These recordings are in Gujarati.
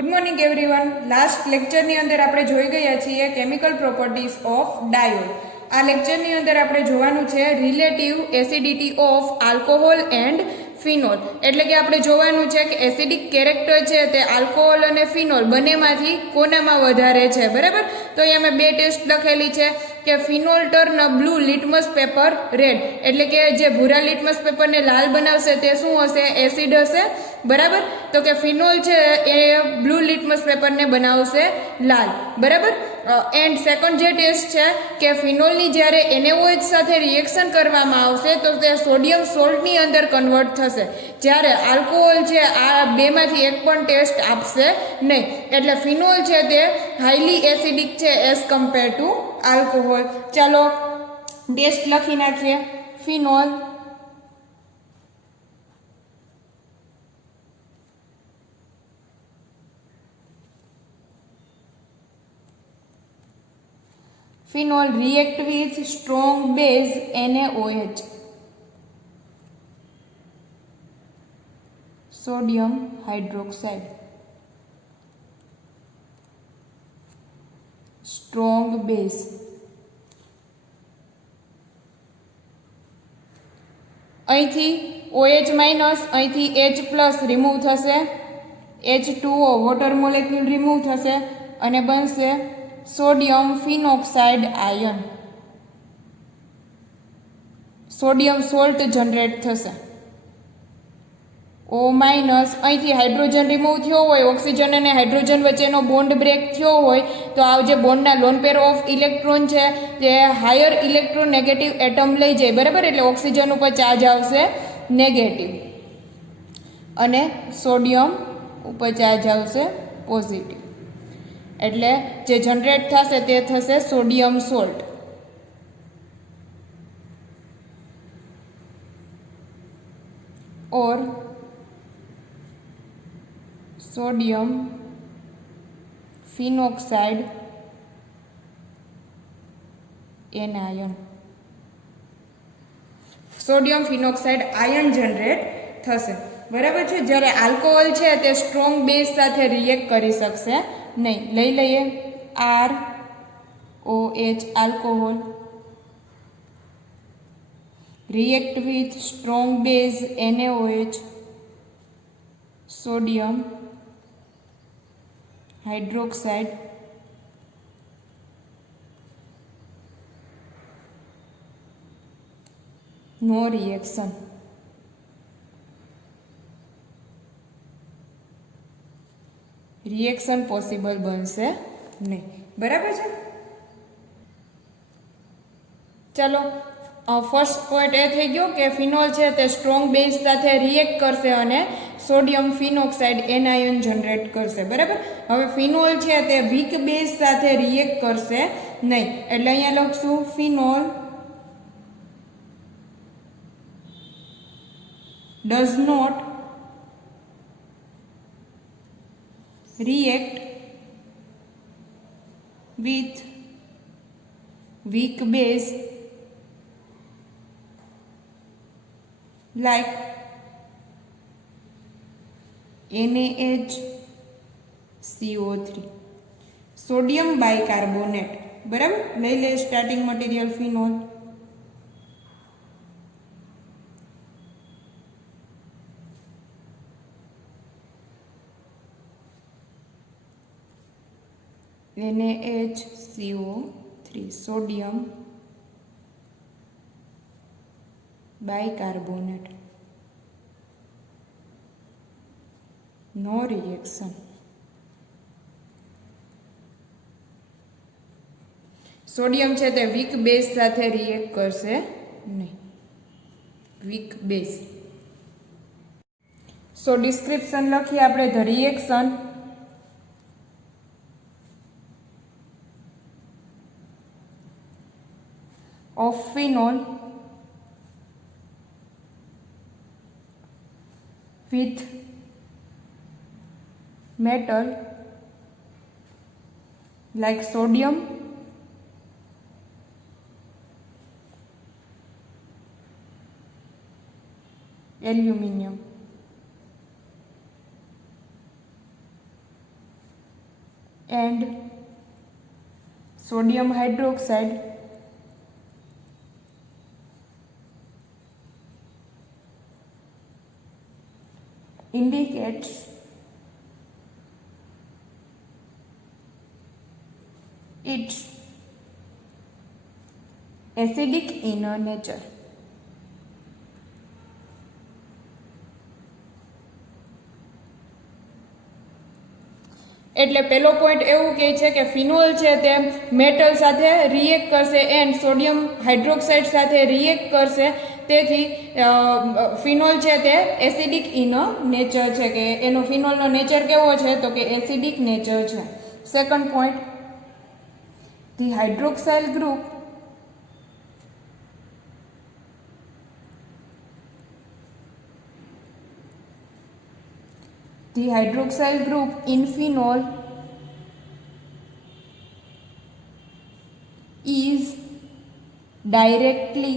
Good morning everyone. લાસ્ટ લેક્ચરની અંદર આપણે જોઈ ગયા છીએ કેમિકલ પ્રોપર્ટીઝ ઓફ ડાયોડ. આ લેક્ચરની અંદર આપણે જોવાનું છે relative acidity of alcohol and phenol. એટલે કે આપણે જોવાનું છે કે એસિડિક કેરેક્ટર છે તે આલ્કોહોલ અને ફિનોલ બંનેમાંથી કોનામાં વધારે છે. બરાબર, તો અહીંયા મેં બે ટેસ્ટ લખેલી છે કે phenol turn blue litmus paper red. એટલે કે જે ભૂરા લિટમસ પેપરને લાલ બનાવશે તે શું હશે? એસિડ હશે. બરાબર, તો કે ફિનોલ છે એ બ્લુ લિટમસ પેપરને બનાવશે લાલ. બરાબર, એન્ડ સેકન્ડ જે ટેસ્ટ છે કે ફિનોલની જ્યારે NaOH સાથે રિએક્શન કરવામાં આવશે તો તે સોડિયમ સોલ્ટની અંદર કન્વર્ટ થશે. જ્યારે આલ્કોહોલ છે આ બેમાંથી એક પણ ટેસ્ટ આપશે નહીં. એટલે ફિનોલ છે તે હાઈલી એસિડિક છે એઝ કમ્પેર ટુ આલ્કોહોલ. ચાલો ટેસ્ટ લખી નાખીએ. Phenol Phenol react with strong base NaOH, sodium hydroxide. Strong base. અહીંથી OH માઇનસ, અહીંથી H પ્લસ રિમૂવ થશે, H2O વોટર મોલેક્યુલ રિમૂવ થશે અને બનશે sodium phenoxide ion. Sodium salt generate થશે. O માઇનસ, અહીંથી હાઇડ્રોજન રિમૂવ થયો હોય, ઓક્સિજન અને હાઇડ્રોજન વચ્ચેનો બોન્ડ બ્રેક થયો હોય તો આ જે બોન્ડના લોન પેર ઓફ ઇલેક્ટ્રોન છે તે હાયર ઇલેક્ટ્રોનેગેટિવ એટમ લઈ જાય. બરાબર, એટલે ઓક્સિજન ઉપર ચાર્જ આવશે નેગેટિવ અને સોડિયમ ઉપર ચાર્જ આવશે પોઝિટિવ. એટલે જે જનરેટ થશે તે થશે sodium salt. Or sodium phenoxide anion. Sodium phenoxide ion generate થશે. બરાબર છે. જ્યારે આલ્કોહોલ છે તે સ્ટ્રોંગ બેઝ સાથે રિએક્ટ કરી શકશે નહીં. લઈ લઈએ ROH alcohol react with strong base NaOH, sodium hydroxide, no reaction. Reaction possible બનશે નહીં. બરાબર છે. ચાલો, ફર્સ્ટ પોઈન્ટ એ થઈ ગયો કે ફિનોલ છે તે સ્ટ્રોંગ બેઝ સાથે રિએક્ટ કરશે અને સોડિયમ ફિનોક્સાઇડ એનાયન જનરેટ કરશે. બરાબર, હવે ફિનોલ છે તે વીક બેઝ સાથે રિએક્ટ કરશે નહીં. એટલે અહીંયા લખશું phenol does not react with weak base like NaHCO3, sodium bicarbonate. બરાબર, લઈ લે starting material phenol. NaHCO3 sodium bicarbonate. No reaction. Sodium છે તે વીક બેઝ સાથે રિએક્ટ કરશે નહીં. Week base. સો ડિસ્ક્રિપ્શન લખીએ આપણે. The reaction of phenol with metal like sodium, aluminium. and sodium hydroxide indicates its acidic inner nature. એટલે પહેલો પોઈન્ટ એવું કહે છે કે ફિનોલ છે તે મેટલ સાથે રિએક્ટ કરશે એન્ડ સોડિયમ હાઇડ્રોક્સાઇડ સાથે રિએક્ટ કરશે, તેથી ફિનોલ છે તે એસિડિક ઇનર નેચર છે, કે એનો ફિનોલનો નેચર કેવો છે તો કે એસિડિક નેચર છે. Second point, the hydroxyl group the hydroxyl group in phenol is directly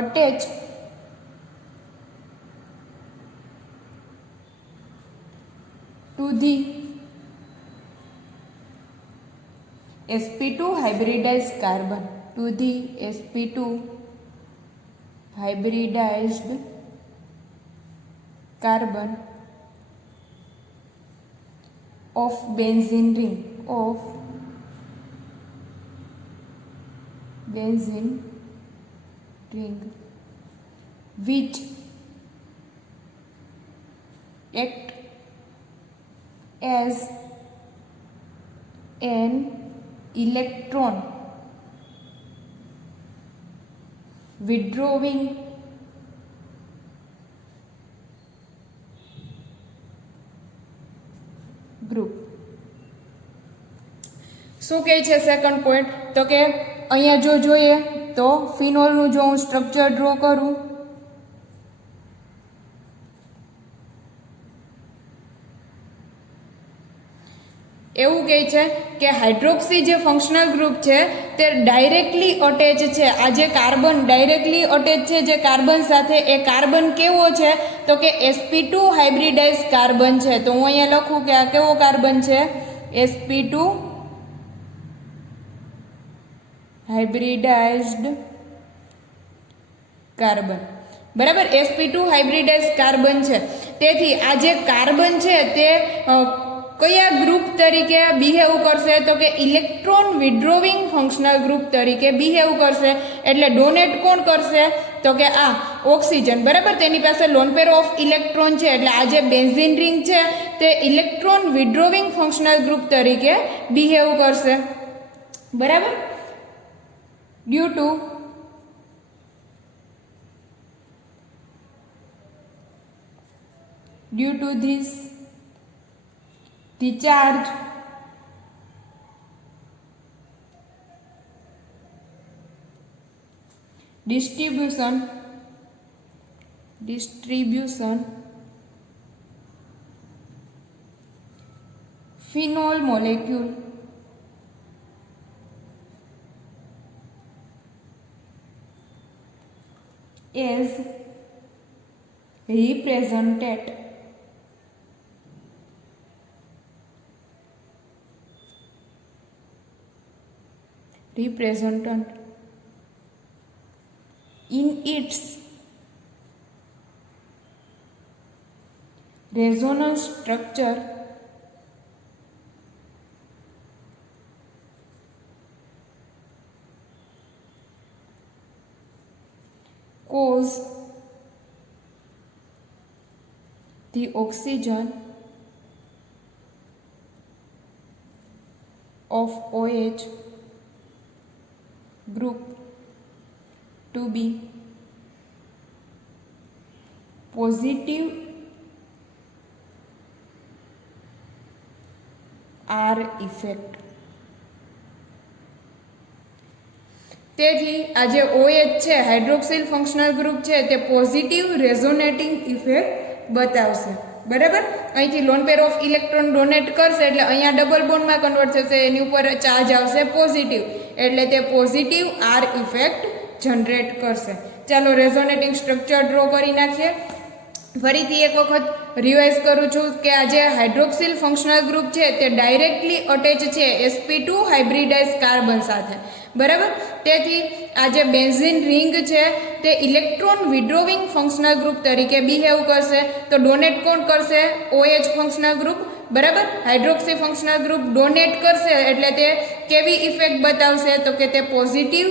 attached to the sp2 hybridized carbon, to the sp2 hybridized carbon of benzene ring, which act as an electron withdrawing group. શું કહે છે સેકન્ડ પોઈન્ટ તો કે અહીંયા જો જોઈએ તો ફિનોલનું જો હું સ્ટ્રક્ચર ડ્રો કરું, એવું કહે છે કે હાઇડ્રોક્સી જે ફંક્શનલ ગ્રુપ છે તે ડાયરેક્ટલી અટેચ છે, આ જે કાર્બન ડાયરેક્ટલી અટેચ છે જે કાર્બન સાથે, એ કાર્બન કેવો છે તો કે sp2 હાઇબ્રિડાઇઝ કાર્બન છે. તો હું અહીંયા લખું કે આ કેવો કાર્બન છે, sp2 હાઇબ્રિડાઇઝ્ડ કાર્બન, બરાબર, sp2 હાઇબ્રિડાઇઝ કાર્બન છે. તેથી આ જે કાર્બન છે તે કયા ગ્રુપ તરીકે બિહેવ કરશે તો કે ઇલેક્ટ્રોન વિડ્રોવિંગ ફંક્શનલ ગ્રુપ તરીકે બિહેવ કરશે. એટલે ડોનેટ કોણ કરશે તો કે આ ઓક્સિજન, બરાબર, તેની પાસે લોન પેર ઓફ ઇલેક્ટ્રોન છે, એટલે આ જે બેન્ઝીન રિંગ છે તે ઇલેક્ટ્રોન વિડ્રોવિંગ ફંક્શનલ ગ્રુપ તરીકે બિહેવ કરશે, બરાબર. due to this the charge distribution phenol molecule is represented in its resonance structure cause the oxygen of OH group to be positive R effect. તેથી આ જે OH છે હાઇડ્રોક્સિલ ફંક્શનલ ગ્રુપ છે તે પોઝિટિવ રેઝોનેટિંગ ઇફેક્ટ બતાવશે, બરાબર. અહીંથી loan pair of electron donate કરશે એટલે અહીંયા ડબલ બોન્ડમાં કન્વર્ટ થશે, એની ઉપર ચાર્જ આવશે પોઝિટિવ, એટલે તે પોઝિટિવ આર ઇફેક્ટ જનરેટ કરશે. ચાલો રેઝોનેટિંગ સ્ટ્રક્ચર ડ્રો કરી નાખીએ. ફરીથી એક વખત રિવાઇઝ કરું છું કે આ જે હાઇડ્રોક્સિલ ફંક્શનલ ગ્રુપ છે તે ડાયરેક્ટલી અટેચ છે sp2 હાઇબ્રિડાઇઝ કાર્બન સાથે, બરાબર. તેથી આ જે બેન્ઝીન રિંગ છે તે ઇલેક્ટ્રોન વિડ્રોવિંગ ફંક્શનલ ગ્રુપ તરીકે બિહેવ કરશે. તો ડોનેટ કોણ કરશે? OH ફંક્શનલ ગ્રુપ, બરાબર. હાઇડ્રોક્સી ફંક્શનલ ગ્રુપ ડોનેટ કરશે એટલે તે કેવી ઇફેક્ટ બતાવશે? તો કે તે positive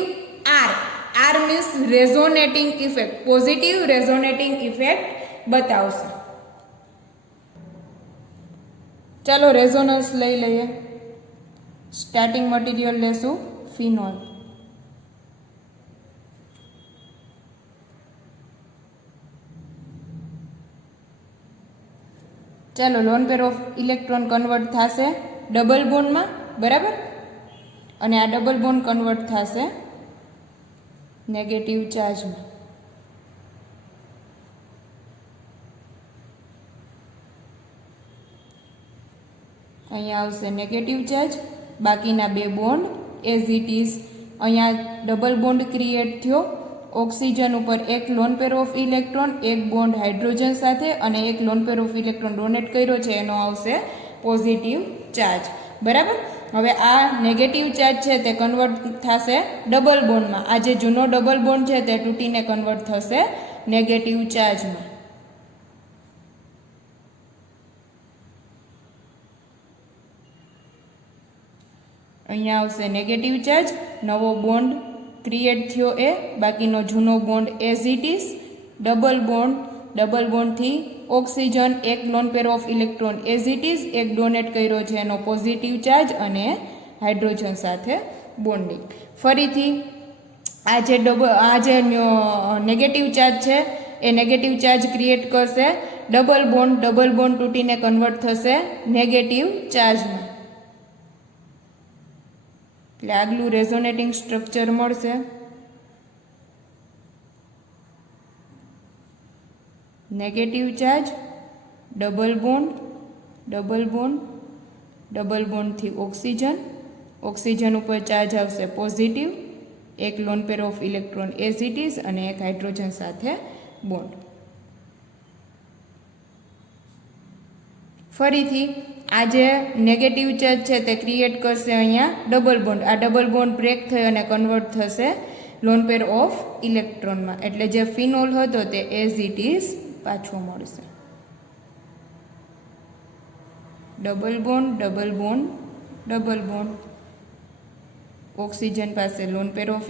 R means resonating effect, positive resonating effect બતાવશે. ચાલો રેઝોનન્સ લઈ લઈએ. સ્ટાર્ટિંગ મટીરિયલ લેશું ફિનોલ. ચાલો lone pair of electron convert થશે ડબલ બોન્ડમાં, બરાબર. અને આ ડબલ બોન્ડ કન્વર્ટ થશે નેગેટિવ ચાર્જમાં. અહીંયા આવશે નેગેટિવ ચાર્જ, બાકીના બે બોન્ડ એઝ ઇટ ઇઝ. અહીંયા ડબલ બોન્ડ ક્રિએટ થયો. ઓક્સિજન ઉપર એક લોન પેર ઓફ ઇલેક્ટ્રોન, એક બોન્ડ હાઇડ્રોજન સાથે અને એક lone pair of electron donate કર્યો છે, એનો આવશે પોઝિટિવ ચાર્જ, બરાબર. હવે આ નેગેટિવ ચાર્જ છે તે કન્વર્ટ થશે ડબલ બોન્ડમાં. આ જે જૂનો ડબલ બોન્ડ છે તે તૂટીને કન્વર્ટ થશે નેગેટિવ ચાર્જમાં. અહીંયા આવશે નેગેટિવ ચાર્જ, નવો બોન્ડ ક્રિએટ થયો એ, બાકીનો જૂનો bond as it is. Double બોન્ડથી ઓક્સિજન એક lone pair of electron as it is, એક ડોનેટ કર્યો છે એનો પોઝિટિવ ચાર્જ અને હાઇડ્રોજન સાથે બોન્ડિંગ. ફરીથી આ જે નેગેટિવ ચાર્જ છે એ નેગેટિવ ચાર્જ ક્રિએટ કરશે ડબલ બોન્ડ તૂટીને કન્વર્ટ થશે નેગેટિવ ચાર્જમાં. એટલે આગલું રેઝોનેટિંગ સ્ટ્રક્ચર મળશે. નેગેટિવ ચાર્જ, ડબલ બોન્ડથી ઓક્સિજન ઉપર ચાર્જ આવશે પોઝિટિવ, એક lone pair of electron as it is અને એક હાઇડ્રોજન સાથે બોન્ડ. ફરીથી આ જે નેગેટિવ ચાર્જ છે તે ક્રિએટ કરશે અહીંયા ડબલ બોન્ડ. આ ડબલ બોન્ડ બ્રેક થઈ અને કન્વર્ટ થશે લોન પેર ઓફ ઇલેક્ટ્રોનમાં. એટલે જે ફિનોલ હતો તે એઝ ઇટ ઇઝ પાછો મળશે. ડબલ બોન્ડ ઓક્સિજન પાસે loan pair of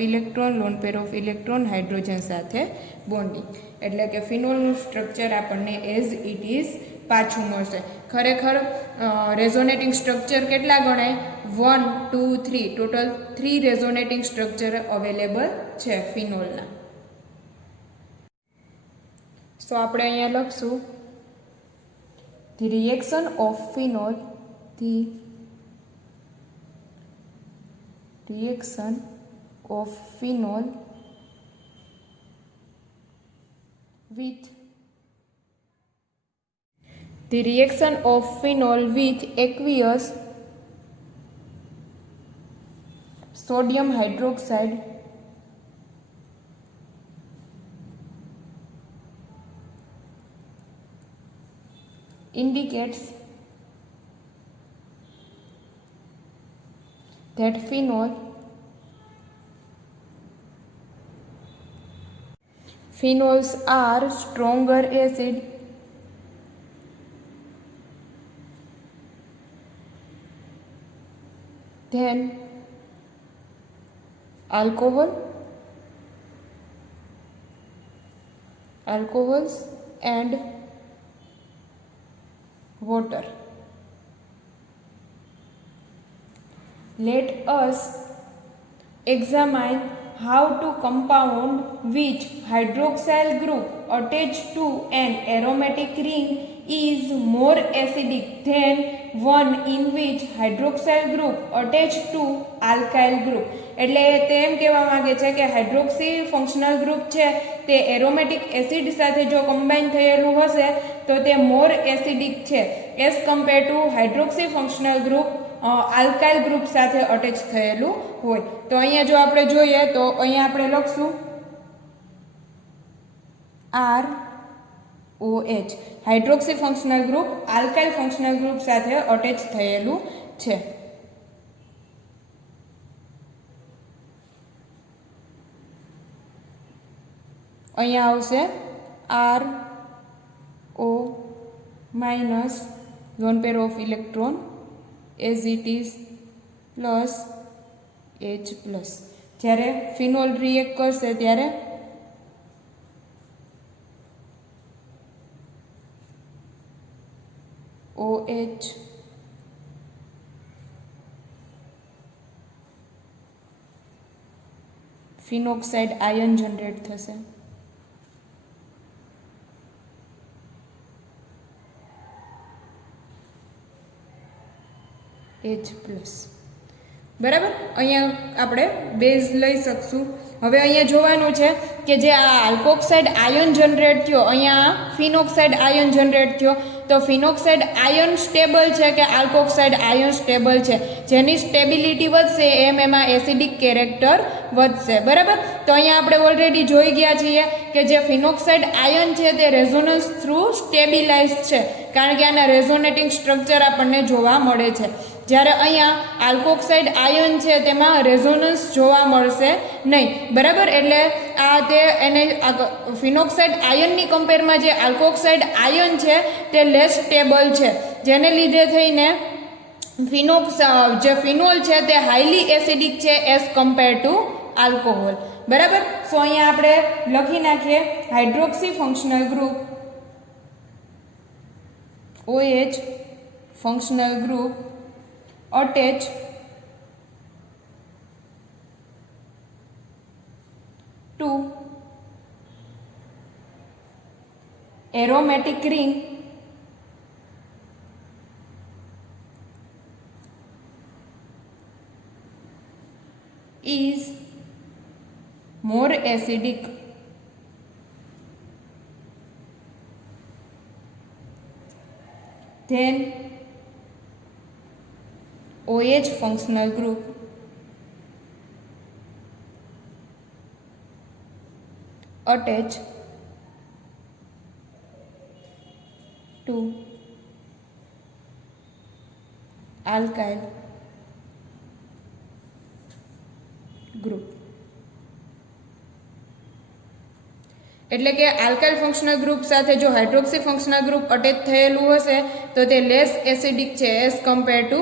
electron hydrogen સાથે બોન્ડિંગ. એટલે કે ફિનોલનું સ્ટ્રક્ચર આપણને એઝ ઇટ ઇઝ પાછું મળશે. ખરેખર રેઝોનેટિંગ સ્ટ્રક્ચર કેટલા ગણાય? 1, 2, 3, ટોટલ 3 રેઝોનેટિંગ સ્ટ્રક્ચર અવેલેબલ છે ફિનોલના. સો આપણે અહીંયા લખશું the reaction of phenol, the reaction of phenol with the reaction of phenol with aqueous sodium hydroxide indicates that phenols are stronger acid than alcohols and water. Let us examine how to compound which hydroxyl group attached to an aromatic ring is more acidic than one in which hydroxyl group attached to alkyl group. એટલે તે એમ કહેવા માંગે છે કે હાઇડ્રોક્સી ફંક્શનલ ગ્રુપ છે તે એરોમેટિક એસિડ સાથે જો કમ્બાઈન થયેલું હશે તો તે મોર એસિડિક છે as compare two hydroxy functional group alkyl group સાથે અટેચ થયેલું હોય. તો અહીંયા જો આપણે જોઈએ તો અહીંયા આપણે લખશું R OH hydroxy functional group alkyl functional group સાથે અટેચ થયેલું છે. અહીંયા આવશે RO minus loan pair of electron as it is plus H plus. જ્યારે ફિનોલ રિએક્ટ કરશે ત્યારે OH ફિનોક્સાઇડ આયન જનરેટ થશે. H plus. બરાબર. અહીંયા આપણે બેઝ લઈ શકશું. હવે અહીંયા જોવાનું છે કે જે આ આલ્કોક્સાઇડ આયન જનરેટ થયો, અહીંયા ફિનોક્સાઇડ આયન જનરેટ થયો, તો ફિનોક્સાઇડ આયન સ્ટેબલ છે કે આલ્કોક્સાઇડ આયન સ્ટેબલ છે. જેની સ્ટેબિલિટી વધશે એમ એમાં એસિડિક કેરેક્ટર વધશે. બરાબર. તો અહીંયા આપણે ઓલરેડી જોઈ ગયા છીએ કે જે ફિનોક્સાઇડ આયન છે તે રેઝોનન્સ થ્રુ સ્ટેબિલાઇઝ છે, કારણ કે આના રેઝોનેટિંગ સ્ટ્રક્ચર આપણને જોવા મળે છે. જ્યારે અહીંયા આલ્કોક્સાઇડ આયન છે તેમાં રેઝોનન્સ જોવા મળશે નહીં. બરાબર. એટલે આ તે એને ફિનોક્સાઇડ આયનની કમ્પેરમાં જે આલ્કોક્સાઇડ આયન છે તે લેસ સ્ટેબલ છે, જેને લીધે થઈને જે ફિનોલ છે તે હાઈલી એસિડિક છે એઝ કમ્પેર ટુ આલ્કોહોલ. બરાબર. સો અહીંયા આપણે લખી નાખીએ hydroxy functional group OH functional group attach to aromatic ring is more acidic than OH functional group attached to alkyl group. એટલે કે આલ્કાઇલ ફંક્શનલ ગ્રુપ સાથે જો હાઇડ્રોક્સી ફંક્શનલ ગ્રુપ અટેચ થયેલું હશે તો તે લેસ એસિડિક છે as compare two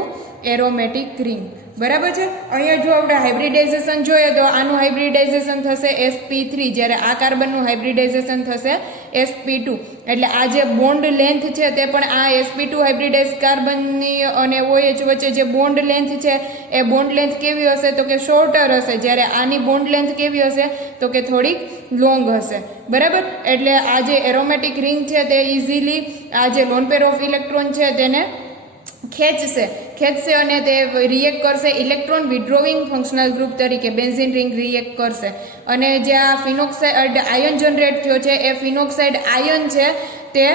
aromatic ring. બરાબર છે. અહીંયા જો આપણે હાઇબ્રિડાઇઝેશન જોઈએ તો આનું હાઇબ્રિડાઇઝેશન થશે sp3, જ્યારે આ કાર્બનનું હાઇબ્રિડાઇઝેશન થશે sp2. એટલે આ જે બોન્ડ લેન્થ છે તે પણ આ sp2 હાઇબ્રિડાઇઝ કાર્બનની અને OH વચ્ચે જે બોન્ડ લેન્થ છે એ બોન્ડ લેન્થ કેવી હશે તો કે શોર્ટર હશે, જ્યારે આની બોન્ડ લેન્થ કેવી હશે તો કે થોડીક લોંગ હશે. બરાબર. એટલે આ જે એરોમેટિક રિંગ છે તે ઇઝીલી આ જે લોન પેર ઓફ ઇલેક્ટ્રોન છે તેને ખેંચશે અને તે રિએક્ટ કરશે ઇલેક્ટ્રોન વિડ્રોવિંગ ફંક્શનલ ગ્રુપ તરીકે બેન્ઝીન રિંગ રિએક્ટ કરશે. અને જે આ ફિનોક્સાઇડ આયન જનરેટ થયો છે એ ફિનોક્સાઇડ આયન છે તે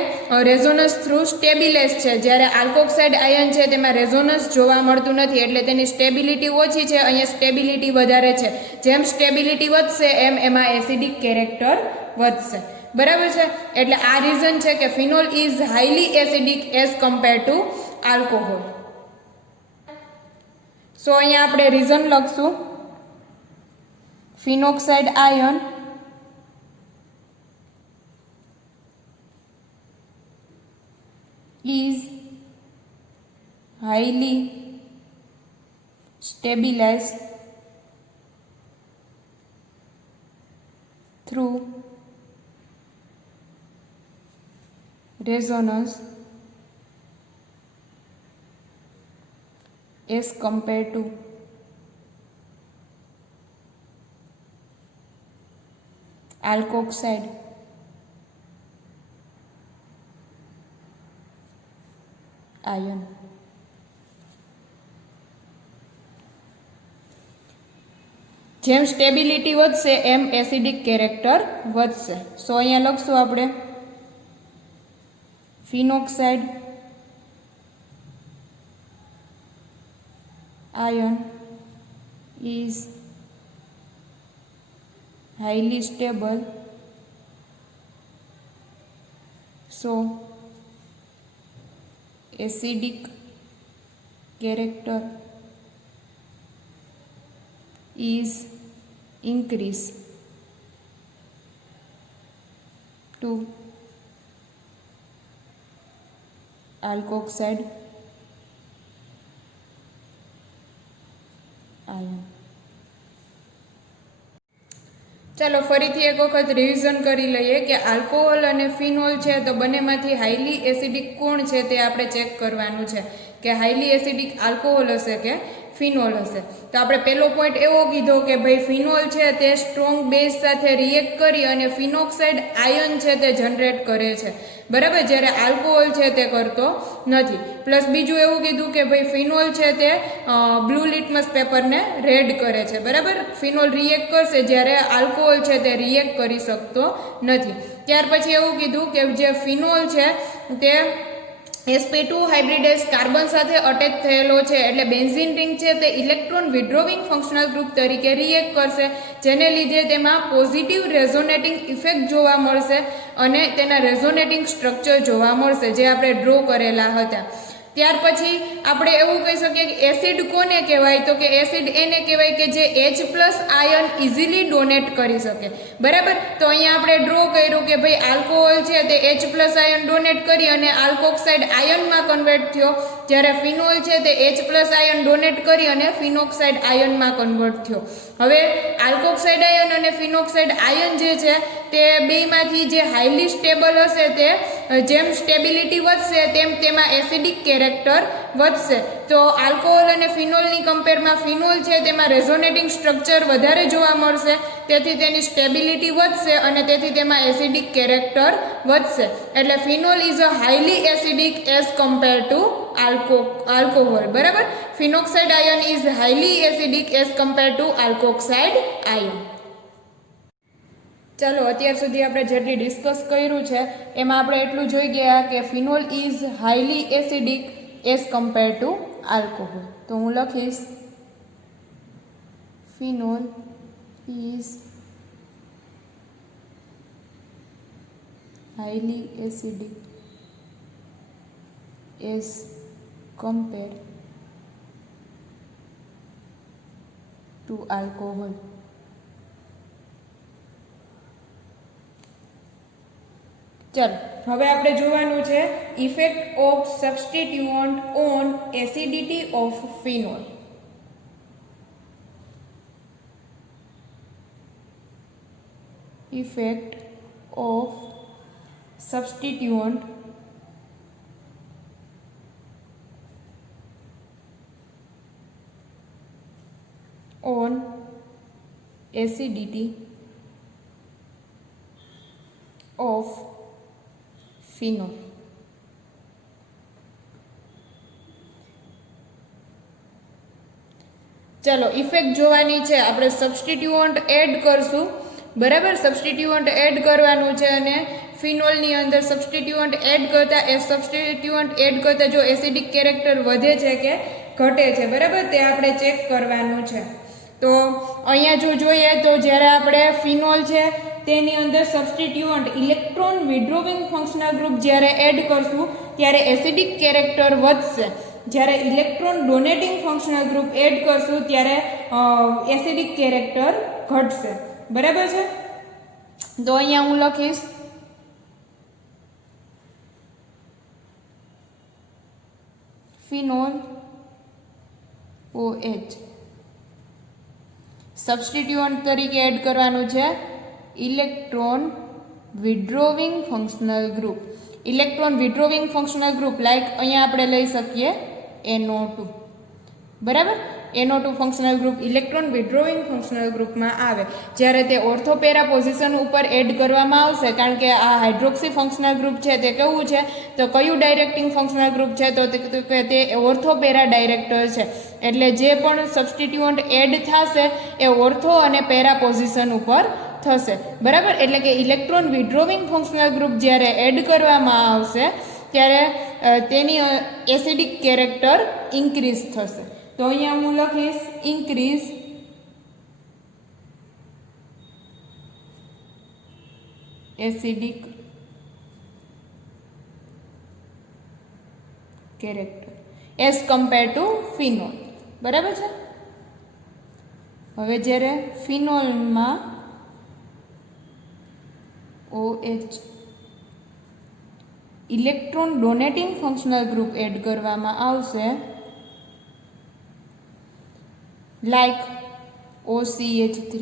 રેઝોનન્સ થ્રુ સ્ટેબિલાઇઝ છે, જ્યારે આલ્કોક્સાઇડ આયન છે તેમાં રેઝોનન્સ જોવા મળતું નથી, એટલે તેની સ્ટેબિલિટી ઓછી છે, અહીંયા સ્ટેબિલિટી વધારે છે. જેમ સ્ટેબિલિટી વધશે એમ એમાં એસિડિક કેરેક્ટર વધશે. બરાબર છે. એટલે આ રીઝન છે કે phenol is highly acidic as compare to alcohol. So અહીંયા આપણે રીઝન લખશું. Phenoxide ion is highly stabilized through resonance as compared to alkoxide ion. જેમ સ્ટેબિલિટી વધશે એમ એસિડિક કેરેક્ટર વધશે. સો અહીંયા લખશું આપણે phenoxide ion is highly stable so acidic character is increase to alkoxide ion. ચાલો ફરીથી એક વખત રિવિઝન કરી લઈએ કે આલ્કોહોલ અને ફિનોલ છે તો બંનેમાંથી હાઈલી એસિડિક કોણ છે તે આપણે ચેક કરવાનું છે કે હાઈલી એસિડિક આલ્કોહોલ હશે કે ફિનોલ હશે. તો આપણે પહેલો પોઈન્ટ એવો કીધો કે ભાઈ ફિનોલ છે તે સ્ટ્રોંગ બેઝ સાથે રિએક્ટ કરી અને ફિનોક્સાઇડ આયન છે તે જનરેટ કરે છે, બરાબર, જ્યારે આલ્કોહોલ છે તે કરતો નથી. પ્લસ બીજું એવું કીધું કે ભાઈ ફિનોલ છે તે બ્લુ લિટમસ પેપરને રેડ કરે છે, બરાબર. ફિનોલ રિએક્ટ કરશે જ્યારે આલ્કોહોલ છે તે રિએક્ટ કરી શકતો નથી. ત્યાર પછી એવું કીધું કે જે ફિનોલ છે તે sp2 હાઇબ્રિડેઝ કાર્બન સાથે અટેચ થયેલો છે, એટલે બેન્ઝીન રિંગ છે તે ઇલેક્ટ્રોન વિડ્રોવિંગ ફંક્શનલ ગ્રુપ તરીકે રિએક્ટ કરશે, જેને લીધે તેમાં પોઝિટિવ રેઝોનેટિંગ ઇફેક્ટ જોવા મળશે અને તેના રેઝોનેટિંગ સ્ટ્રક્ચર જોવા મળશે જે આપણે ડ્રો કરેલા હતા. ત્યાર પછી આપણે એવું કહી શકીએ કે એસિડ કોને કહેવાય, તો કે એસિડ એને કહેવાય કે જે H+ આયન ઇઝીલી ડોનેટ કરી શકે, બરાબર. તો અહીંયા આપણે ડ્રો કર્યું કે ભાઈ આલ્કોહોલ છે તે H+ આયન ડોનેટ કરી અને આલ્કોક્સાઇડ આયનમાં કન્વર્ટ થયો, જ્યારે ફિનોલ છે તે H+ આયન ડોનેટ કરી અને ફિનોક્સાઇડ આયનમાં કન્વર્ટ થયો. હવે આલ્કોક્સાઇડ આયન અને ફિનોક્સાઇડ આયન જે છે તે બેમાંથી જે હાઈલી સ્ટેબલ હશે તે જેમ સ્ટેબિલિટી વધશે તેમ તેમાં એસિડિક કેરેક્ટર વધશે. તો આલ્કોહોલ અને ફિનોલની કમ્પેરમાં ફિનોલ છે તેમાં રેઝોનેટિંગ સ્ટ્રક્ચર વધારે જોવા મળશે, તેથી તેની સ્ટેબિલિટી વધશે અને તેથી તેમાં એસિડિક કેરેક્ટર વધશે. એટલે phenol is a highly acidic as compare to alcohol, બરાબર. Phenoxide ion is highly acidic as compare to alkoxide ion. ચાલો અત્યાર સુધી આપણે જેટલી ડિસ્કસ કર્યું છે એમાં આપણે એટલું જોઈ ગયા કે phenol is highly acidic as compare to alcohol. તો હું લખીશ phenol is highly acidic as compare to alcohol. ચાલો હવે આપણે જોવાનું છે effect of substituent on acidity of phenol. Effect of substituent on acidity of phenol. ચલો ઇફેક્ટ જોવાની છે. આપણે સબસ્ટિટ્યુઅન્ટ એડ કરશું, બરાબર. સબસ્ટિટ્યુઅન્ટ એડ કરવાનું છે અને ફિનોલની અંદર સબસ્ટિટ્યુઅન્ટ એડ કરતા જો એસિડિક કેરેક્ટર વધે છે કે ઘટે છે, બરાબર, તે આપણે ચેક કરવાનું છે. તો અહીંયા જો જોઈએ તો જ્યારે આપણે ફિનોલ છે તેની અંદર substituent electron withdrawing functional group જ્યારે એડ કરશું ત્યારે એસિડિક કેરેક્ટર વધશે, જ્યારે electron donating functional group add કરશું ત્યારે એસિડિક કેરેક્ટર ઘટશે, બરાબર છે. તો અહીંયા હું લખીશ ફિનોલ OH સબસ્ટિટ્યુઅન્ટ તરીકે એડ કરવાનું છે electron withdrawing functional group. Electron withdrawing functional group like અહીંયા આપણે લઈ શકીએ NO2, બરાબર. NO2 functional group electron withdrawing functional ગ્રુપમાં આવે. જ્યારે તે ઓર્થોપેરા પોઝિશન ઉપર એડ કરવામાં આવશે, કારણ કે આ હાઇડ્રોક્સી ફંક્શનલ ગ્રુપ છે તે કેવું છે, તો કયું ડાયરેક્ટિંગ ફંક્શનલ ગ્રુપ છે, તો તે ઓર્થોપેરા ડાયરેક્ટર છે. એટલે જે પણ સબસ્ટિટ્યુઅન્ટ એડ થશે એ ઓર્થો અને પેરા પોઝિશન ઉપર થશે, બરાબર. એટલે કે ઇલેક્ટ્રોન વિડ્રોવિંગ ફંક્શનલ ગ્રુપ જ્યારે એડ કરવામાં આવશે ત્યારે તેની એસિડિક કેરેક્ટર ઇન્ક્રીઝ થશે. તો અહીંયા હું લખીશ increase acidic character as compare to phenol. બરાબર છે. હવે જ્યારે ફિનોલમાં OH electron donating functional group add કરવામાં આવશે, like OCH3,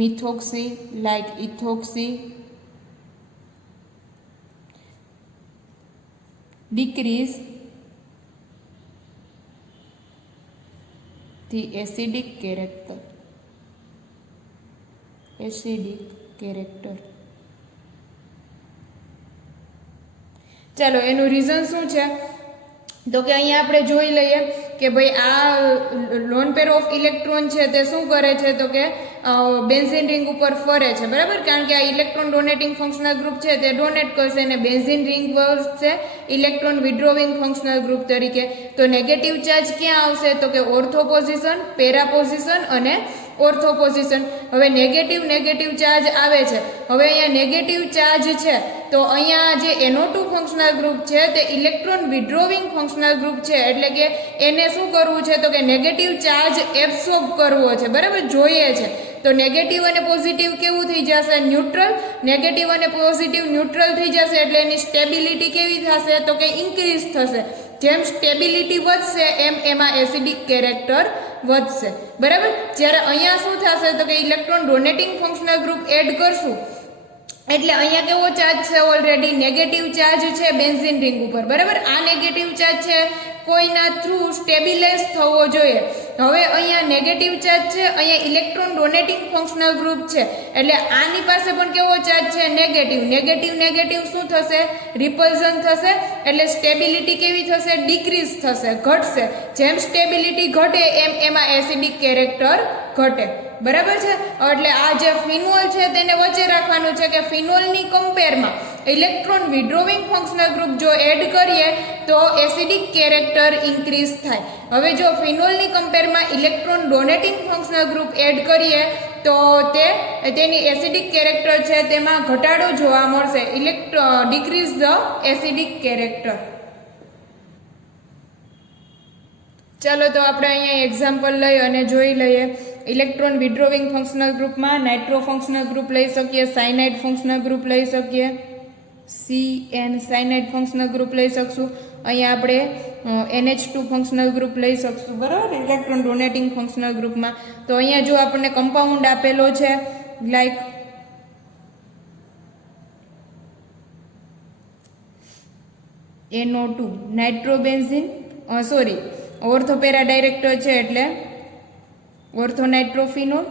methoxy, like ethoxy, decrease the acidic character. ચાલો એનું રીઝન શું છે તો કે અહીંયા આપણે જોઈ લઈએ કે ભાઈ આ લોન પેર ઓફ ઇલેક્ટ્રોન છે તે શું કરે છે તો કે બેન્ઝીન રિંગ ઉપર ફરે છે. બરાબર, કારણ કે આ ઇલેક્ટ્રોન ડોનેટિંગ ફંક્શનલ ગ્રુપ છે તે ડોનેટ કરશે અને બેન્ઝીન રિંગ છે ઇલેક્ટ્રોન વિડ્રોવિંગ ફંક્શનલ ગ્રુપ તરીકે. તો નેગેટિવ ચાર્જ ક્યાં આવશે તો કે ઓર્થો પોઝિશન, પેરા પોઝિશન અને ઓર્થો પોઝિશન. હવે નેગેટિવ ચાર્જ આવે છે. હવે અહીંયા નેગેટિવ ચાર્જ છે તો અહીંયા જે NO2 ફંક્શનલ ગ્રુપ છે તે ઇલેક્ટ્રોન વિડ્રોવિંગ ફંક્શનલ ગ્રુપ છે, એટલે કે એને શું કરવું છે તો કે નેગેટિવ ચાર્જ એબ્સોર્બ કરવો છે. બરાબર, જોઈએ છે. તો નેગેટિવ અને પોઝિટિવ કેવું થઈ જશે? ન્યુટ્રલ. નેગેટિવ અને પોઝિટિવ ન્યુટ્રલ થઈ જશે એટલે એની સ્ટેબિલિટી કેવી થશે તો કે ઇન્ક્રીઝ થશે. જેમ સ્ટેબિલિટી વધશે એમ એમાં એસિડિક કેરેક્ટર વધશે. બરાબર, જ્યારે અહીંયા શું થશે તો કે electron donating functional group add કરશું એટલે અહીંયા કેવો ચાર્જ છે? ઓલરેડી નેગેટિવ ચાર્જ છે બેન્ઝીન રિંગ ઉપર. બરાબર, આ નેગેટિવ ચાર્જ છે કોઈના થ્રુ સ્ટેબિલાઇઝ થવો જોઈએ. હવે અહીંયા નેગેટિવ ચાર્જ છે, અહીંયા ઇલેક્ટ્રોન ડોનેટિંગ ફંક્શનલ ગ્રુપ છે એટલે આની પાસે પણ કેવો ચાર્જ છે? નેગેટિવ શું થશે? રિપલ્ઝન થશે એટલે સ્ટેબિલિટી કેવી થશે? ડિક્રીઝ થશે, ઘટશે. જેમ સ્ટેબિલિટી ઘટે એમ એમાં એસિડિક કેરેક્ટર ઘટે. બરાબર છે. એટલે આ જે ફિનોલ છે તેને વચ્ચે રાખવાનું છે કે ફિનોલની કમ્પેરમાં ઇલેક્ટ્રોન વિડ્રોવિંગ ફંક્શનલ ગ્રુપ જો એડ કરીએ તો એસિડિક કેરેક્ટર ઇન્ક્રીઝ થાય. હવે જો ફિનોલની કમ્પેરમાં electron donating functional group add કરીએ તો તેની એસિડિક કેરેક્ટર છે તેમાં ઘટાડો જોવા મળશે. Decrease the acidic character. ચાલો તો આપણે અહીંયા એક્ઝામ્પલ લઈ અને જોઈ લઈએ. ઇલેક્ટ્રોન વિડ્રોવિંગ ફંક્શનલ ગ્રુપમાં નાઇટ્રો ફંક્શનલ ગ્રુપ લઈ શકીએ, સાયનાઇડ ફંક્શનલ ગ્રુપ લઈ શકીએ, CN સાયનાઇડ ફંક્શનલ ગ્રુપ લઈ શકશું. અહીંયા આપણે NH2 ફંક્શનલ ગ્રુપ લઈ શકશું. બરાબર, ઇલેક્ટ્રોન ડોનેટિંગ ફંક્શનલ ગ્રુપમાં. તો અહીંયા જો આપણને કમ્પાઉન્ડ આપેલો છે લાઈક NO2 નાઇટ્રોબેન્ઝીન ઓર્થોપેરા ડાયરેક્ટર છે એટલે ઓર્થોનાઇટ્રોફિનોલ,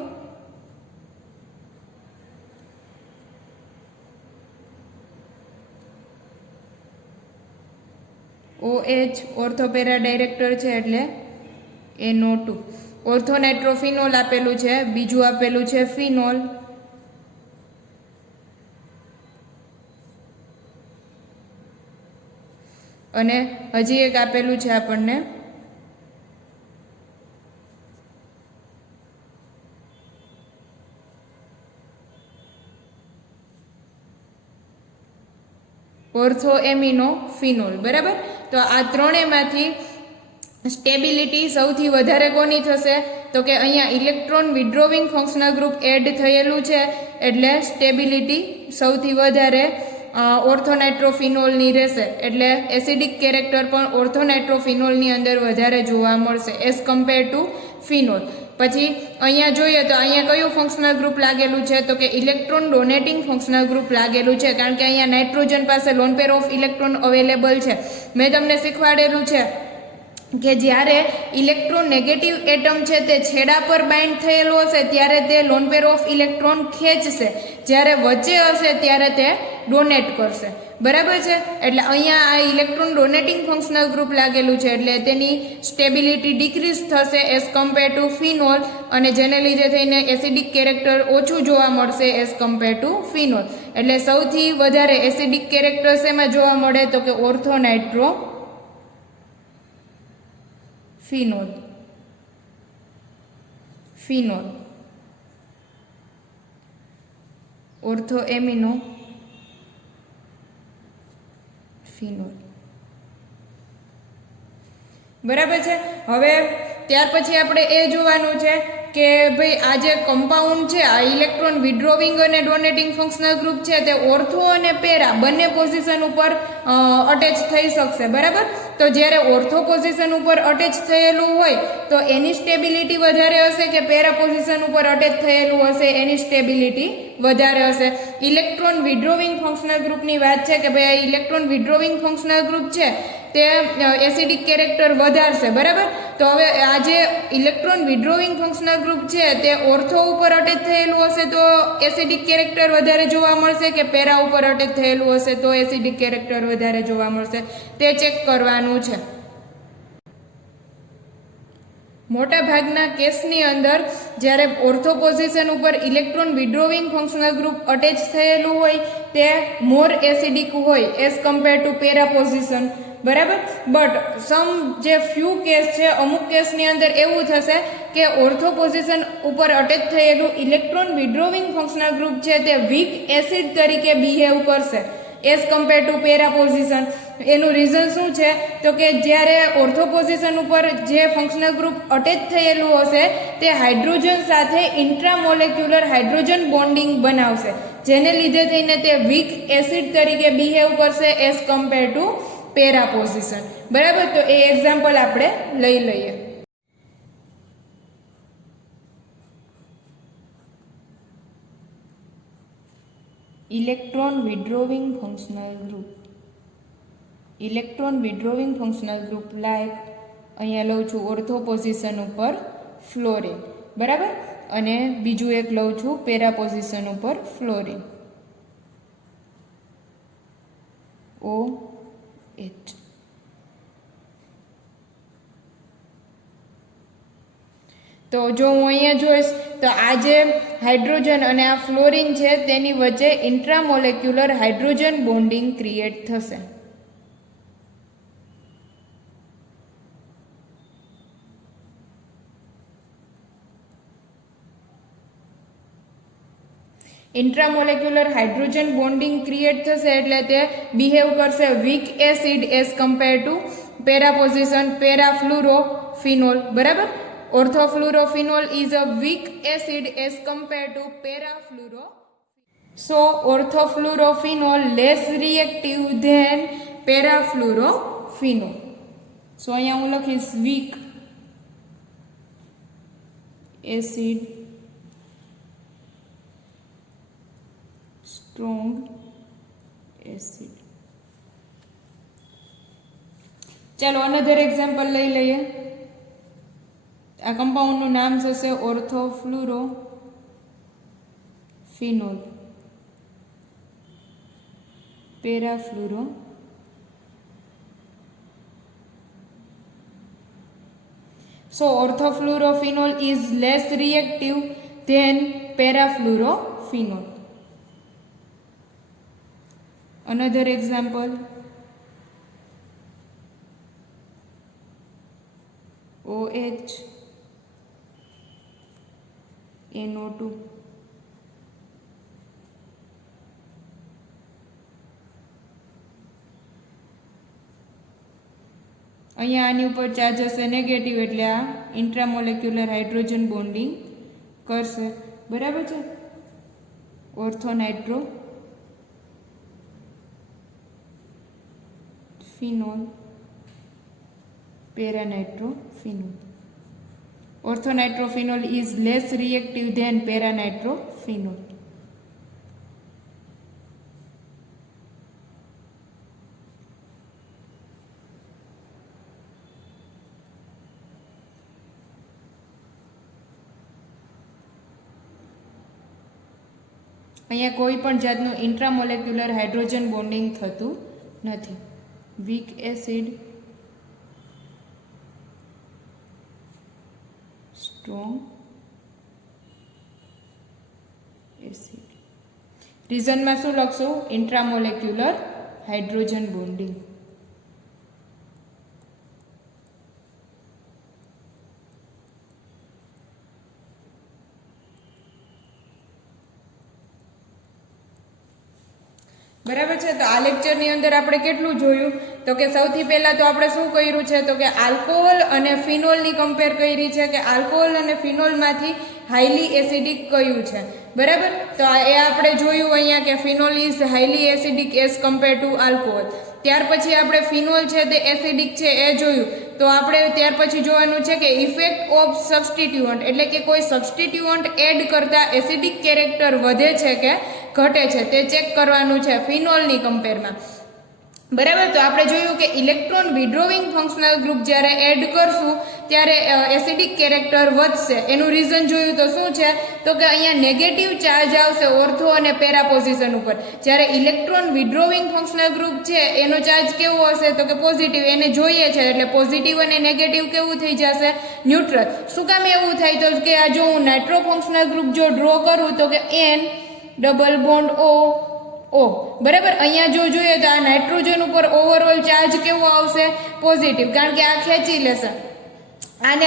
OH ઓર્થોપેરા ડાયરેક્ટર છે એટલે NO2. ઓર્થોનાઇટ્રોફિનોલ આપેલું છે, બીજું આપેલું છે ફિનોલ, અને હજી એક આપેલું છે આપણને ઓર્થોએમિનો ફિનોલ. બરાબર, તો આ ત્રણેયમાંથી સ્ટેબિલિટી સૌથી વધારે કોની થશે તો કે અહીંયા electron withdrawing functional group add થયેલું છે એટલે સ્ટેબિલિટી સૌથી વધારે ઓર્થોનાઇટ્રોફિનોલની રહેશે. એટલે એસિડિક કેરેક્ટર પણ ઓર્થોનાઇટ્રોફિનોલની અંદર વધારે જોવા મળશે એઝ કમ્પેર ટુ ફિનોલ. પછી અહીંયા જોઈએ તો અહીંયા કયું ફંક્શનલ ગ્રુપ લાગેલું છે તો કે ઇલેક્ટ્રોન ડોનેટિંગ ફંક્શનલ ગ્રુપ લાગેલું છે, કારણ કે અહીંયા નાઇટ્રોજન પાસે loan pair of electron available છે. મેં તમને શીખવાડેલું છે કે જ્યારે ઇલેક્ટ્રોન નેગેટિવ એટમ છે તે છેડા પર બાઇન્ડ થયેલો હશે ત્યારે તે લોન પેર ઓફ ઇલેક્ટ્રોન ખેંચશે, જ્યારે વચ્ચે હશે ત્યારે તે ડોનેટ કરશે. બરાબર છે, એટલે અહીંયા આ ઇલેક્ટ્રોન ડોનેટિંગ ફંક્શનલ ગ્રુપ લાગેલું છે એટલે તેની સ્ટેબિલિટી ડિક્રીઝ થશે એઝ કમ્પેર ટુ ફિનોલ, અને જેને લીધે થઈને એસિડિક કેરેક્ટર ઓછું જોવા મળશે એઝ કમ્પેર ટુ ફિનોલ. એટલે સૌથી વધારે એસિડિક કેરેક્ટર શેમાં જોવા મળે તો કે ઓર્થોનાઇટ્રો ફિનોલ ઓર્થોએમિનો ફિનોલ. બરાબર છે. હવે ત્યાર પછી આપણે એ જોવાનું છે કે ભાઈ આ જે કમ્પાઉન્ડ છે, આ ઇલેક્ટ્રોન વિડ્રોવિંગ અને ડોનેટિંગ ફંક્શનલ ગ્રુપ છે તે ઓર્થો અને પેરા બંને પોઝિશન ઉપર અટેચ થઈ શકશે. બરાબર. તો જ્યારે ઓર્થો પોઝિશન ઉપર અટેચ થયેલું હોય તો એની સ્ટેબિલિટી વધારે હશે કે પેરા પોઝિશન ઉપર અટેચ થયેલું હશે એની સ્ટેબિલિટી વધારે હશે. ઇલેક્ટ્રોન વિડ્રોવિંગ ફંક્શનલ ગ્રુપની વાત છે કે ભાઈ આ ઇલેક્ટ્રોન વિડ્રોવિંગ ફંક્શનલ ગ્રુપ છે તે એસિડિક કેરેક્ટર વધારશે. બરાબર. તો હવે આ જે ઇલેક્ટ્રોન વિડ્રોવિંગ ફંક્શનલ ગ્રુપ છે તે ઓર્થો ઉપર અટેચ થયેલું હશે તો એસિડિક કેરેક્ટર વધારે જોવા મળશે કે પેરા ઉપર અટેચ થયેલું હશે તો એસિડિક કેરેક્ટર વધારે જોવા મળશે, તે ચેક કરવાનું છે. મોટા ભાગના કેસની અંદર જ્યારે ઓર્થો પોઝિશન ઉપર electron withdrawing functional group attach થયેલું હોય તે મોર એસિડિક હોય as compare to para position. બરાબર. બટ સમ જે ફ્યુ કેસ છે, અમુક કેસની અંદર એવું થશે કે ઓર્થો પોઝિશન ઉપર અટેચ થયેલું ઇલેક્ટ્રોન વિડ્રોવિંગ ફંક્શનલ ગ્રુપ છે તે વીક એસિડ તરીકે બિહેવ કરશે as compare to para position. એનું રીઝન શું છે તો કે જ્યારે ઓર્થો પોઝિશન ઉપર જે ફંક્શનલ ગ્રુપ અટેચ થયેલું હશે તે હાઇડ્રોજન સાથે ઇન્ટ્રામોલેક્યુલર હાઇડ્રોજન બોન્ડિંગ બનાવશે, જેને લીધે થઈને તે વીક એસિડ તરીકે બિહેવ કરશે as compare to para position. બરાબર. તો એ એક્ઝામ્પલ આપણે લઈ લઈએ. Electron withdrawing functional group. Electron withdrawing functional group like અહીંયા લઉં છું ઓર્થો પોઝિશન ઉપર ફ્લોરિન. બરાબર. અને બીજું એક લઉં છું પેરા પોઝિશન ઉપર ફ્લોરિન OH. તો જો હું અહીંયા જોઈશ તો આ જે હાઇડ્રોજન અને આ ફ્લોરિન છે તેની વચ્ચે ઇન્ટ્રામોલેક્યુલર હાઇડ્રોજન બોન્ડિંગ ક્રિએટ થશે. ઇન્ટ્રામોલેક્યુલર હાઇડ્રોજન બોન્ડિંગ ક્રિએટ થશે એટલે તે બિહેવ કરશે weak acid as compare to para position parafluorophenol. બરાબર. Orthofluorophene is a weak acid as compared to parafluoro. So orthofluorophene less reactive than parafluorophene. So અહીંયા હું લખીશ weak acid strong acid. ચાલો અનધર એક્ઝામ્પલ લઈ લઈએ. આ કમ્પાઉન્ડનું નામ થશે ઓર્થોફ્લુરોફિનોલ પેરાફ્લુરો. So orthofluorophene is less reactive than parafluorophene. Another example, OH NO2. અહીંયા આની ઉપર ચાર્જ હશે નેગેટિવ એટલે આ ઇન્ટ્રામોલેક્યુલર હાઇડ્રોજન બોન્ડિંગ કરશે. બરાબર છે. ઓર્થોનાઇટ્રો phenol પેરાનાઇટ્રોફિનોલ. Orthonitrophenol is less reactive than paranitrophenol. અહીંયા કોઈ પણ જાતનું ઇન્ટ્રામોલેક્યુલર હાઇડ્રોજન બોન્ડિંગ થતું નથી. Weak acid strong acid. રીઝનમાં શું લખશું? Intramolecular hydrogen bonding. બરાબર છે. તો આ લેક્ચરની અંદર આપણે કેટલું જોયું તો કે સૌથી પહેલાં તો આપણે શું કર્યું છે તો કે આલ્કોહોલ અને ફિનોલની કમ્પેર કરી છે કે આલ્કોહોલ અને ફિનોલમાંથી હાઈલી એસિડિક કયું છે, બરાબર. તો એ આપણે જોયું અહીંયા કે phenol is highly acidic as compare to alcohol. ત્યાર પછી આપણે ફિનોલ છે તે એસિડિક છે એ જોયું. તો આપણે ત્યાર પછી જોવાનું છે કે ઇફેક્ટ ઓફ સબસ્ટિટ્યુઅન્ટ, એટલે કે કોઈ સબસ્ટિટ્યુઅન્ટ એડ કરતાં એસિડિક કેરેક્ટર વધે છે કે ઘટે છે તે ચેક કરવાનું છે ફિનોલની કમ્પેરમાં, બરાબર. તો આપણે જોયું કે ઇલેક્ટ્રોન વિડ્રોવિંગ ફંક્શનલ ગ્રુપ જ્યારે એડ કરશું ત્યારે એસિડિક કેરેક્ટર વધશે. એનું રીઝન જોયું તો શું છે તો કે અહીંયા નેગેટિવ ચાર્જ આવશે ઓર્થો અને પેરા પોઝિશન ઉપર. જ્યારે ઇલેક્ટ્રોન વિડ્રોવિંગ ફંક્શનલ ગ્રુપ છે એનો ચાર્જ કેવો હશે તો કે પોઝિટિવ, એને જોઈએ છે એટલે પોઝિટિવ અને નેગેટિવ કેવું થઈ જશે, ન્યુટ્રલ. શું કામ એવું થાય તો કે આ જો હું નાઇટ્રો ફંક્શનલ ગ્રુપ જો ડ્રો કરું તો કે N ડબલ બોન્ડ O, બરાબર. અહીંયા જો જોઈએ તો આ નાઇટ્રોજન ઉપર ઓવરઓલ ચાર્જ કેવો આવશે, પોઝિટિવ, કારણ કે આ ખેંચી લેશે. અને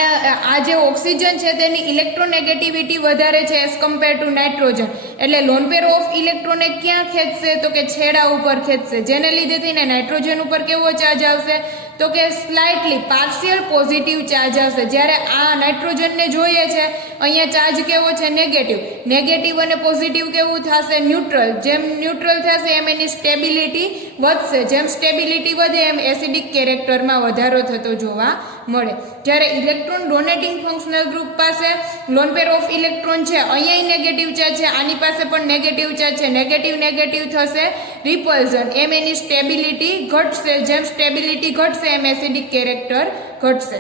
આ જે ઓક્સિજન છે તેની ઇલેક્ટ્રોનેગેટિવિટી વધારે છે એઝ કમ્પેર ટુ નાઇટ્રોજન, એટલે લોન પેર ઓફ ઇલેક્ટ્રોન ક્યાં ખેંચશે તો કે છેડા ઉપર ખેંચશે, જેને લીધે થઈને નાઇટ્રોજન ઉપર કેવો ચાર્જ આવશે તો કે સ્લાઇટલી પાર્શિયલ પોઝિટિવ ચાર્જ આવશે. જ્યારે આ નાઇટ્રોજનને જોઈએ છે અહીંયા ચાર્જ કેવો છે, નેગેટિવ. નેગેટિવ અને પોઝિટિવ કેવું થશે, ન્યુટ્રલ. જેમ ન્યુટ્રલ થશે એમ એની સ્ટેબિલિટી વધશે. જેમ સ્ટેબિલિટી વધે એમ એસિડિક કેરેક્ટરમાં વધારો થતો જોવા મળે. જ્યારે ઇલેક્ટ્રોન ડોનેટિંગ ફંક્શનલ ગ્રુપ પાસે લોન પેર ઓફ ઇલેક્ટ્રોન છે, અહીંયા નેગેટિવ ચાર્જ છે, આની પાસે પણ નેગેટિવ ચાર્જ છે, નેગેટિવ નેગેટિવ થશે રિપલ્ઝન, એમ એની સ્ટેબિલિટી ઘટશે. જેમ સ્ટેબિલિટી ઘટશે એમ એસિડિક કેરેક્ટર ઘટશે.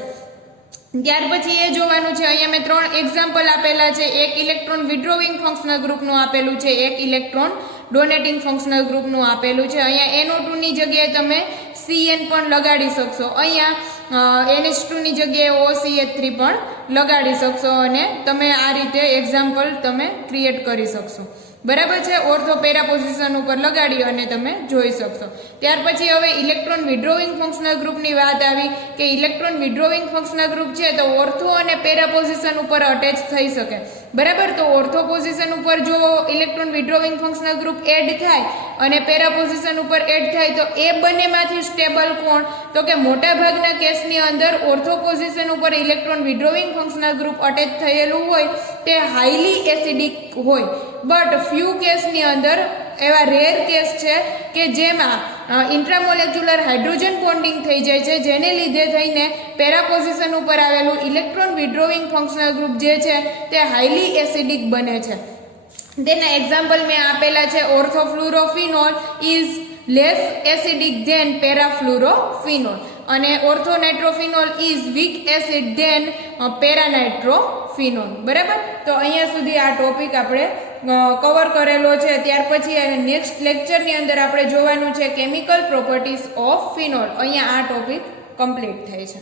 ત્યાર પછી એ જોવાનું છે, અહીંયા મેં 3 એક્ઝામ્પલ આપેલા છે. એક ઇલેક્ટ્રોન વિડ્રોવિંગ ફંક્શનલ ગ્રુપનું આપેલું છે, એક ઇલેક્ટ્રોન ડોનેટિંગ ફંક્શનલ ગ્રુપનું આપેલું છે. અહીંયા NO2 ની જગ્યાએ તમે CN પણ લગાડી શકશો, અહીંયા NH2 ની જગ્યાએ OCH3 પણ લગાડી શકશો અને તમે આ રીતે એક્ઝામ્પલ તમે ક્રિએટ કરી શકશો, બરાબર છે. ઓર્થો પેરા પોઝિશન ઉપર લગાડી અને તમે જોઈ શકશો. ત્યાર પછી હવે ઇલેક્ટ્રોન વિડ્રોવિંગ ફંક્શનલ ગ્રુપની વાત આવી કે ઇલેક્ટ્રોન વિડ્રોવિંગ ફંક્શનલ ગ્રુપ છે તો ઓર્થો અને પેરા પોઝિશન ઉપર અટેચ થઈ શકે, બરાબર. તો ઓર્થો પોઝિશન ઉપર જો electron withdrawing functional group add થાય અને પેરા પોઝિશન ઉપર એડ થાય તો એ બંનેમાંથી સ્ટેબલ કોણ તો કે મોટા ભાગના કેસની અંદર ઓર્થો પોઝિશન ઉપર electron withdrawing functional group attach થયેલું હોય તે હાઈલી એસિડિક હોય. બટ ફ્યુ કેસની અંદર એવા રેર કેસ છે કે જેમાં ઇન્ટ્રામોલેક્યુલર હાઇડ્રોજન બોન્ડિંગ થઈ જાય છે, જેને લીધે થઈને પેરા પોઝિશન ઉપર આવેલું ઇલેક્ટ્રોન વિડ્રોવિંગ ફંક્શનલ ગ્રુપ જે છે તે હાઈલી એસિડિક બને છે. તેના એક્ઝામ્પલ મેં આપેલા છે. ઓર્થોફ્લુરોફિનોલ ઇઝ લેસ એસિડિક ધેન પેરાફ્લુરોફિનોલ અને ઓર્થોનાઇટ્રોફિનોલ ઇઝ વીક એસિડ ધેન પેરાનાઇટ્રોફિનોલ, બરાબર. તો અહીંયા સુધી આ ટોપિક આપણે કવર કરેલો છે. ત્યાર પછી નેક્સ્ટ લેક્ચરની અંદર આપણે જોવાનું છે કેમિકલ પ્રોપર્ટીઝ ઓફ ફિનોલ. અહીંયા આ ટોપિક કમ્પ્લીટ થાય છે.